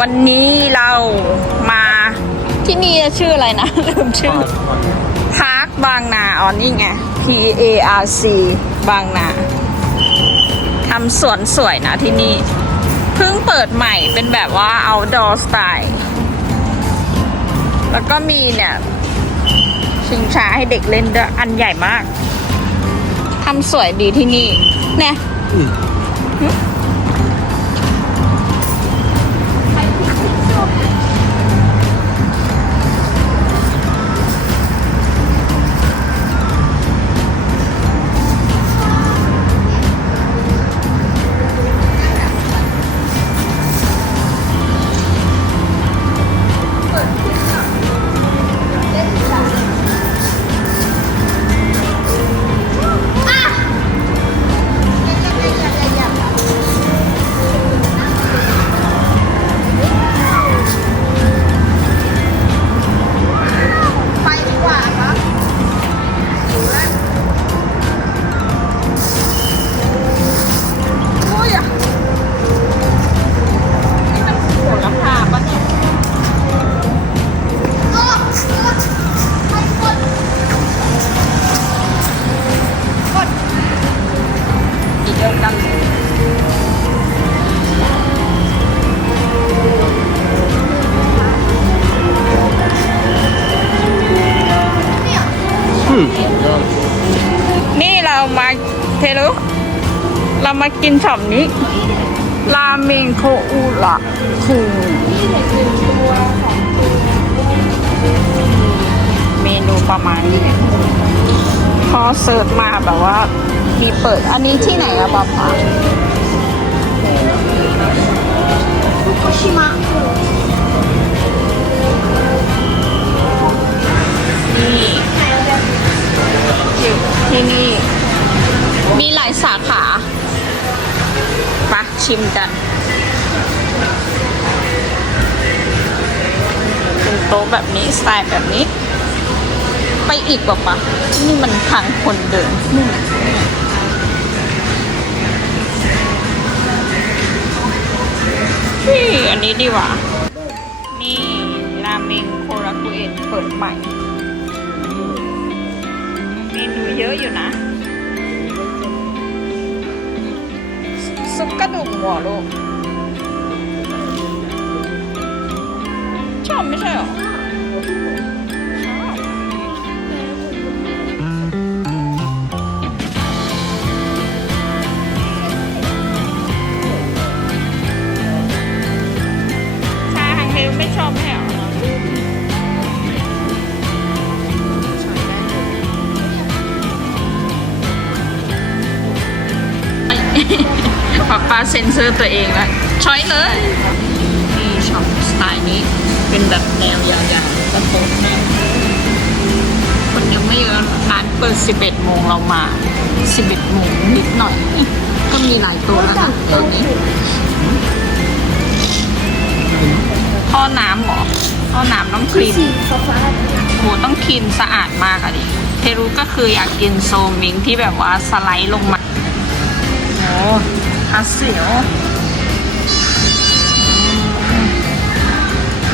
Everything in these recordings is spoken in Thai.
วันนี้เรามาที่นี่ชื่ออะไรนะ ลืมชื่อพาร์คบางนาอ๋อนี่ไง P A R C บางนาทำสวนสวยนะที่นี่ เพิ่งเปิดใหม่เป็นแบบว่า outdoor style แล้วก็มีเนี่ยชิงช้าให้เด็กเล่นด้วยอันใหญ่มากทำสวยดีที่นี่เนี่ย นี่เรามาเทลุเรามากินช็อปนี้ ราเมงโคอุระคุงเมนูประมาณนี้พอเสิร์ชมาแบบว่า มีเปิดอันนี้ที่ไหนอะป๊าป๊าฟุกุชิมะนี่ อยู่ที่นี่ มีหลายสาขาปะชิมกัน เป็นโต๊ะแบบนี้สไตล์แบบนี้ ไปอีกบอกปะนี่มันทางคนเดินนี่นี่อันนี้ดีกว่า นี่ราเมงโคราคุเอะเปิดใหม่ เมนูเยอะอยู่นะซุปกระดูกหมูลูก ชอบไม่ใช่หรอ เซ็นเซอร์ตัวเองแล้วช้อยเลยนี่ช็อปสไตล์นี้เป็นแบบแนวยาวๆกระโปรงแนวคนยังไม่เยอะร้านเปิด 11 โมงเรามา 11 โมงนิดหน่อย ก็มีหลายตัวแล้วนะตอนนี้ท่อน้ำเหรอท่อน้ำต้องคลีนสีฟ้าโหต้องคลีนสะอาดมากอะดิเทรุก็คืออยากกินโซมิงที่แบบว่าสไลด์ลงมาโอ้ ฮัสเสียวอืม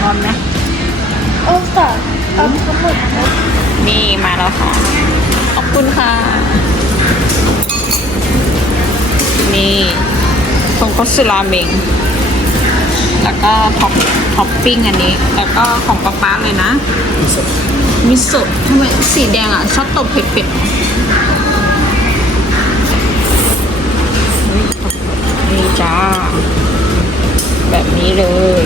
ร้อนไหมโอ้ก่อนเอาทั้งหมดนะนี่มาแล้วค่ะ ขอบคุณค่ะ นี่ทงคัตสึราเมงแล้วก็ท็อปท็อปปิ้งอันนี้ แล้วก็ของป๊าป๊าเลยนะ มิโซะทำไมสีแดงอะ ชอบตบเผ็ดๆ นี่จ้า แบบนี้เลย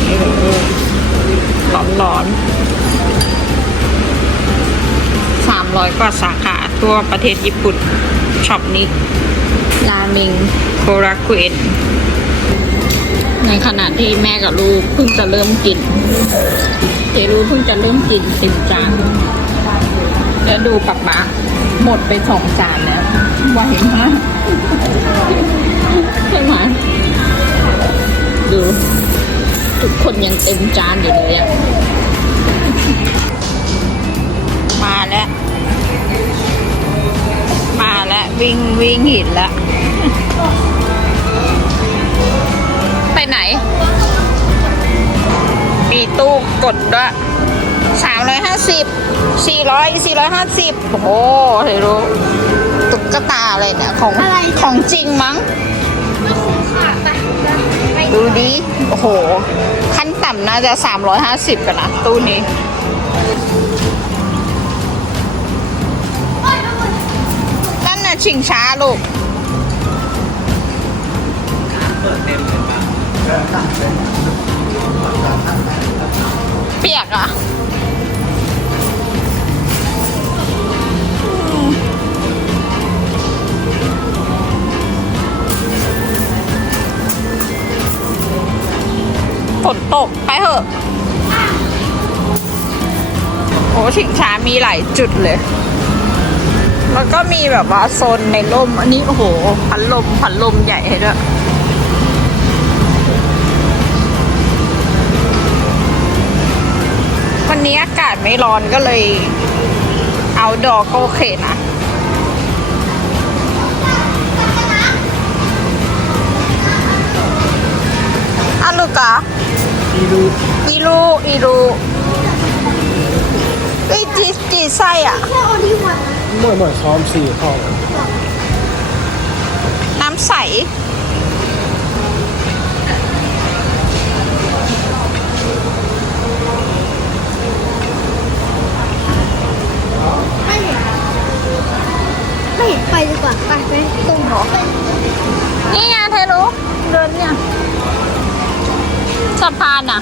นี่เลยร้อนๆสามร้อยกว่าสาขาทั่วประเทศญี่ปุ่นช็อปนี้ราเมงโคราคุเอ็นในขณะที่แม่กับลูกเพิ่งจะเริ่มกินเจรูเพิ่งจะเริ่มกินเต็มจานแล้วดูปักมาหมดไปสองจานแล้ว ไหวมากใช่ไหมดู ทุกคนยังเต็มจานอยู่เลยอะมาแล้ว มาแล้ว วิ่งวิ่งหินแล้ว ไปไหน มีตู้กดด้วยสามร้อยห้าสิบสี่ร้อยสี่ร้อยห้าสิบโอ้โหเห็นรู้ ตุ๊กตาอะไรเนี่ยของอะไรเนี่ยของจริงมั้งก็คุ้มค่าไปไปดูดิโอ้โห ขั้นต่ำน่าจะ 350 กันนะตู้นี้นั่นน่ะชิงช้าลูกเปียกอะ ชิงช้ามีหลายจุดเลย แล้วก็มีแบบว่าโซนในลม อันนี้โอ้โหพัดลมพัดลมใหญ่ให้ด้วยวันนี้อากาศไม่ร้อนก็เลยเอาดอก็โอเคนะ อ้ยจีจีไส้อะแค่โอลิวันเหมือนเหมือนซ้อมสี่ข้อเลยน้ำใส ไม่เห็นไม่เห็นไปดีกว่าไปไปตรงหอนี่ไงเธอรู้เดินเนี่ยสะพานอะ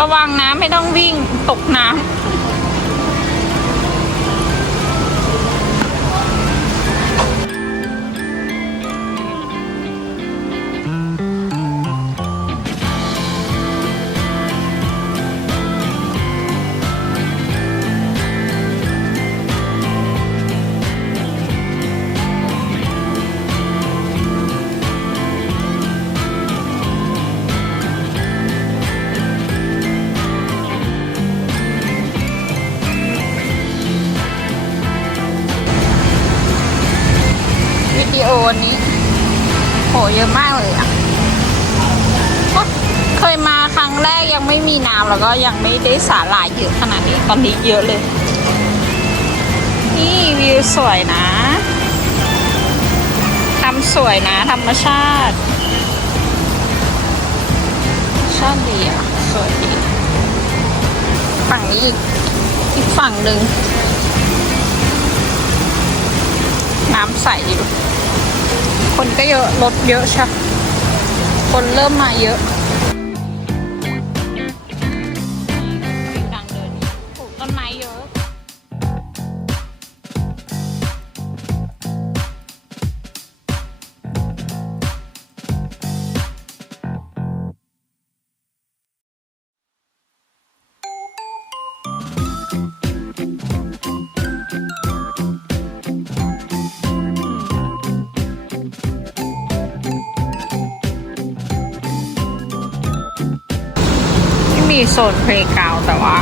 ระวังน้ำไม่ต้องวิ่งตกน้ำ น้ำแล้วก็ยังไม่ได้สาหร่ายเยอะขนาดนี้ตอนนี้เยอะเลย นี่วิวสวยนะทำสวยนะธรรมชาติ ชาติดีอะ สวยดี ฝั่งนี้อีกอีกฝั่งหนึ่งน้ำใสอยู่ คนก็เยอะรถเยอะใช่คนเริ่มมาเยอะ ม่มีโซนเพลย์กาวแต่ว่า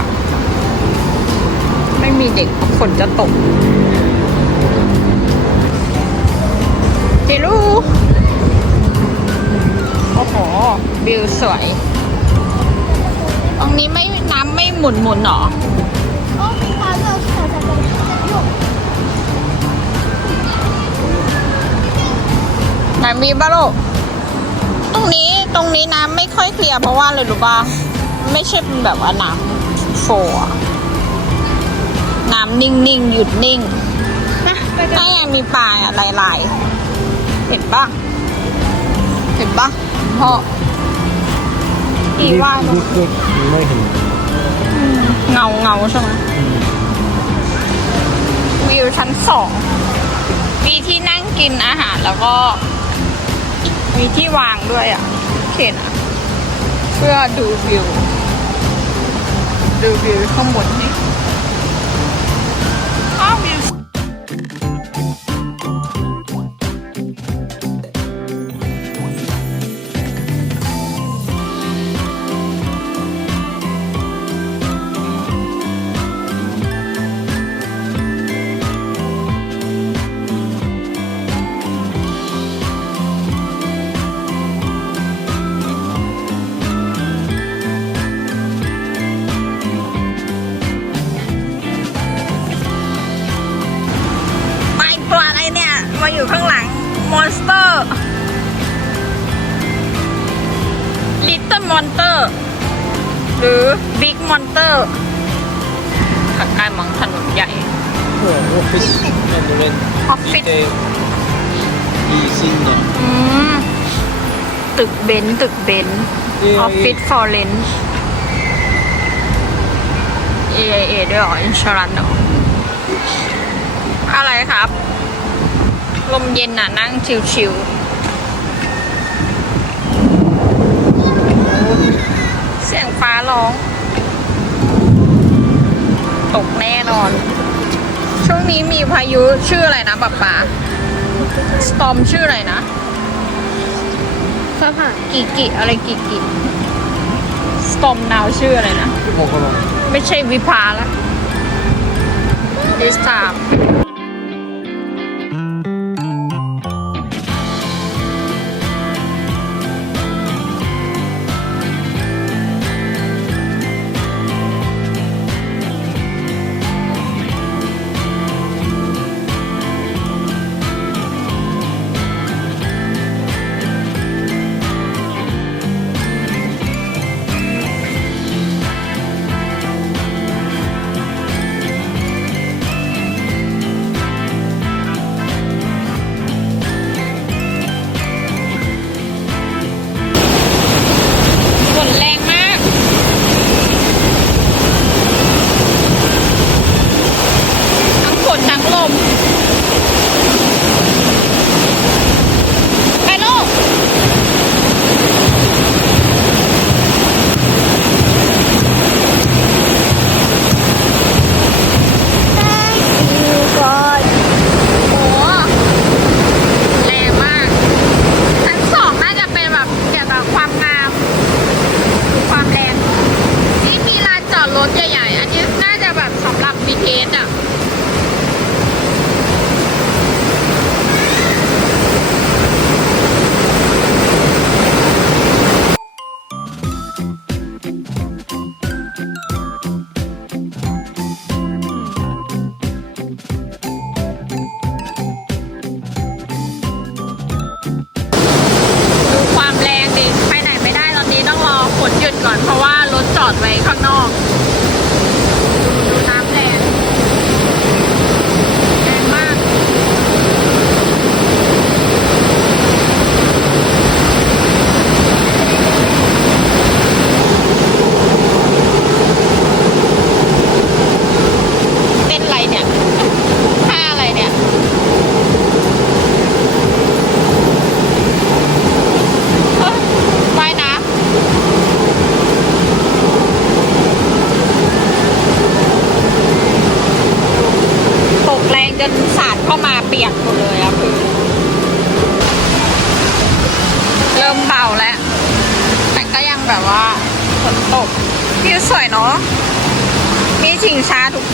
ไม่มีเด็กฝนจะตกเจลูโอ้โหวิวสวย ตรงนี้ไม่น้ำไม่หมุนหมุนหรอโอ้มีปลาเลือกใส่ใส่ใส่ใส่ไหนมีบ้าลูกตรงนี้ตรงนี้น้ำไม่ค่อยเคลียร์เพราะว่าอะไรรู้ป่ะ ไม่ใช่เป็นแบบว่าน้ำโฟอะน้ำนิ่งๆ หยุดนิ่งนะไปกันถ้ายังมีปลาอะลายๆเห็นปะเห็นปะเพราะอีว่านี่คือไม่เห็นเงาเงาๆใช่ไหมวิวชั้นสองมีที่นั่งกินอาหารแล้วก็ มีที่วางด้วยอะเข็นอะ เพื่อดูวิว ดูวิวข้างบน หรือบิ๊กมอนเตอร์ทางใกล้มังถนนใหญ่เออออฟฟิศแอนด์เรนออฟฟิศอีซินเนี่ยอืมตึกเบนซ์ตึกเบนซ์เอ่อออฟฟิศฟอร์เรนซ์ AIA ด้วยเหรออินชอรันเหรอ อะไรครับ ลมเย็นน่ะ นั่งชิวๆ เสียงฟ้าร้อง ตกแน่นอน ช่วงนี้มีพายุชื่ออะไรนะป๊าป๊าสตอมชื่ออะไรนะฟ้าผ่ากิกิอะไรกิกิสตอมนาวชื่ออะไรนะโมกลงไม่ใช่วิภาละ this time ฝ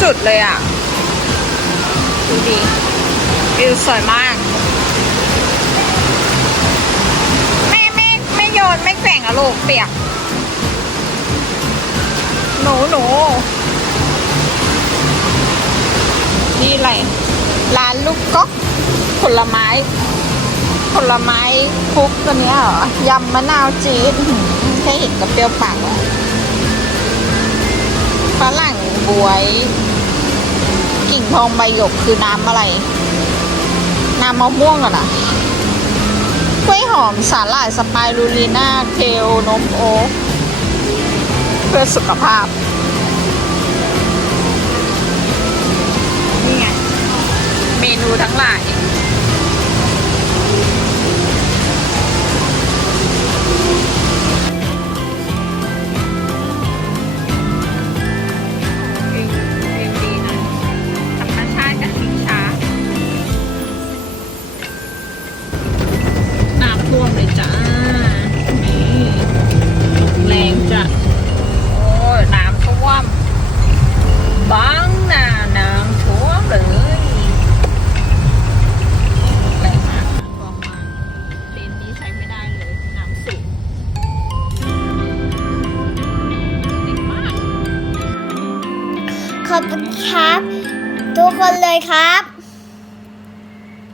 จุดเลยอะ ดูดิวิวสวยมาก ไม่ไม่ไม่โยนไม่แกว่งอะลูกเปียก หนูหนูนี่อะไร ร้านลูกก๊อกผลไม้ ผลไม้คลุกตัวเนี้ยเหรอ ยำมะนาวจี๊ดอื้อหือแค่เห็นก็เปรี้ยวปากแล้วฝรั่งบวย กิ่งทองใบหยกคือน้ำอะไร น้ำมะม่วงเหรอนะกล้วยหอมสาหร่ายสไปรูลีน่าเทลนมโอ๊กเพื่อสุขภาพ นี่ไง เมนูทั้งหลาย ท่วมเลยจ้า นี่แรงจัดโอ้ยน้ำท่วมบังหน้าน้ำท่วมเลยแรงมากน้ำท่วมมากเลนนี้ใช้ไม่ได้เลย น้ำสูงเด็กมาก ขอบคุณครับ ทุกคนเลยครับ